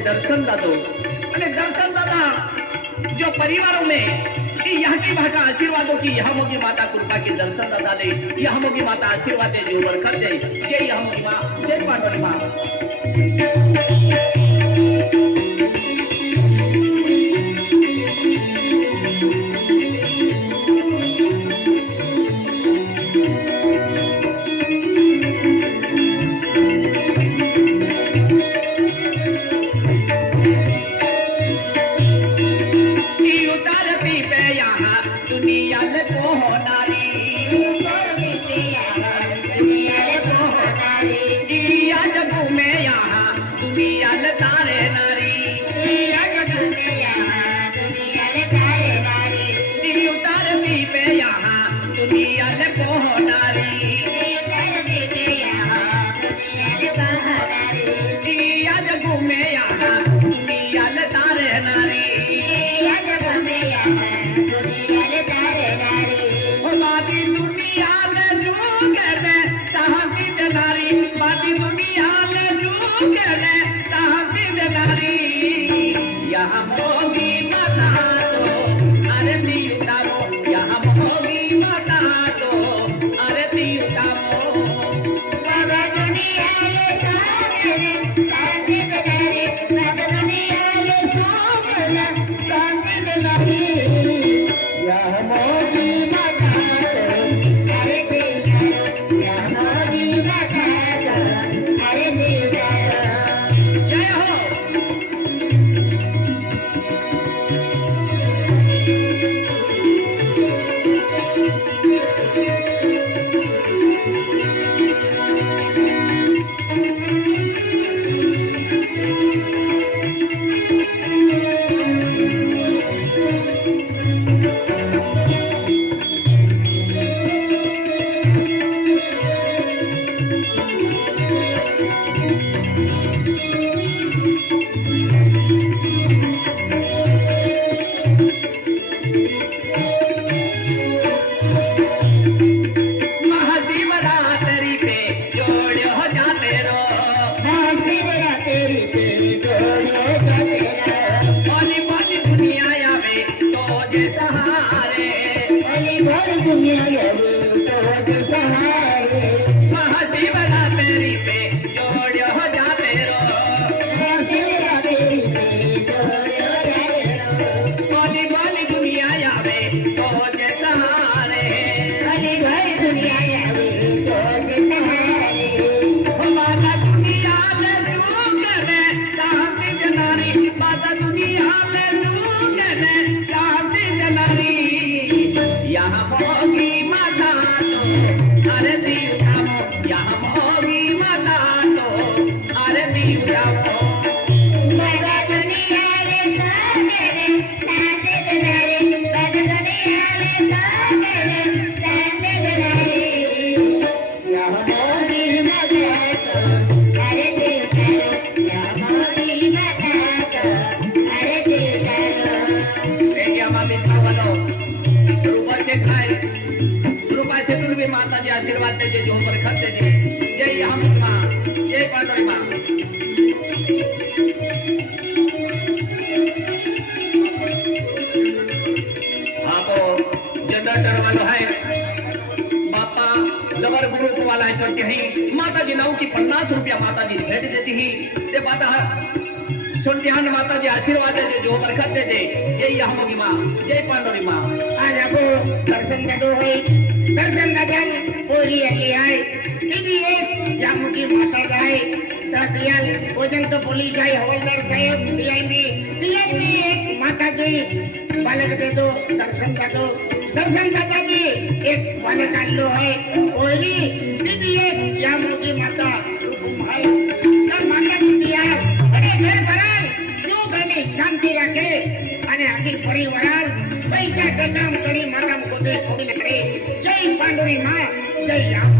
दर्शन दादो दर्शन दादा जो परिवारों में यहाँ की भाषा आशीर्वादों की यहाँ मोगी माता कृपा के दर्शन दादा ने यहाँ मोगी माता आशीर्वाद दे जो वर्कर दे ये यहाँ मोगी माँ जय पार्वती माँ जे सहारे अली भर दुनिया यावे तो सहारे महाशिवरा तेरी पे जोड़ो हो जाते रो तेरा तेरी पे जोड़ो जावे बोली बोली दुनिया आवे तो जे सहारे अली भर दुनिया यावे तो सहारे माता दुनिया ले लूग में चाहती जनानी माता दुनिया ले लूग में चाहती जनानी यहाँ मोगी माता तो अरे दी उठाओ यहाँ मोगी माता तो अरे दी उठाओ बाबा दुनिया ले सारे साथे दलारे बाबा दुनिया ले सारे साथे दलारे या मोदी माता को अरे दिल करो या मोदी माता को अरे दिल करो देखिए हमारे बनो रूपा से खाए रूपा से दुर्गे माता जी आशीर्वाद दे जो ऊपर खर्चे दे जय हम माँ जय पांडुरी माँ आपो जनरेटर वाला है बापा लवर ग्रुप वाला है करते हैं माता जी नाव की 50 रुपया माता जी भेज देती ही ते बाता सुनध्यान माता जी आशीर्वाद दे जो बरकत दे जय यहोगी माँ जय पांडुरी माँ आज आपको दर्शन का दो है दर्शन का जल पूरी अली आए दीदी एक जामुकी माता जाए साथियाल भोजन तो पुलिस आई हवलदार साहेब डीआईबी एक माता जी बालक दे दो दर्शन का भी एक बालक लो है ओरी दीदी एक जामुकी माता हुकुम है सब माता की दिया अरे घर भराल सुख आणि शांती राखे आणि आखिर परिवाराल पैसा काम करी माता को दे जय पांडुरी माँ जय राम